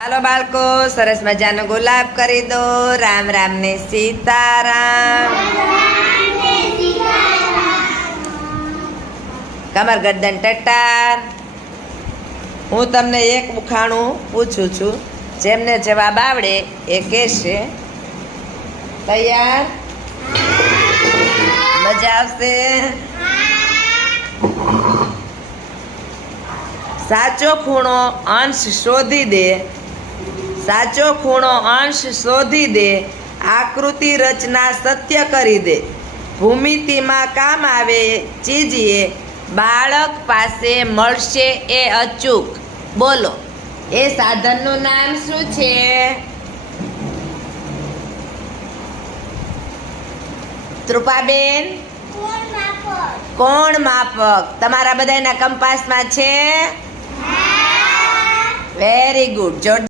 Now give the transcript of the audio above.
હાલો બાળકો, સરસ મજાનો ગુલાબ કરી દો. રામ રામ ને સીતારામ. કમર ગરદન ટટ્ટાર. હું તમને એક ઉખાણું પૂછું છું, જેમને જવાબ આવડે એ કહેશે. તૈયાર? મજા આવશે. સાચો ખૂણો અંશ શોધી દે, સાચો ખૂણો અંશ શોધી દે, આકૃતિ રચના સત્ય કરી દે, ભૂમિતિમાં કામ આવે ચીજીએ, બાળક પાસે મળશે એ અચૂક. બોલો, એ સાધનનું નામ શું છે? ત્રુપાબેન? કોણ માપક? તમારા બધાના કંપાસમાં છે? Very good.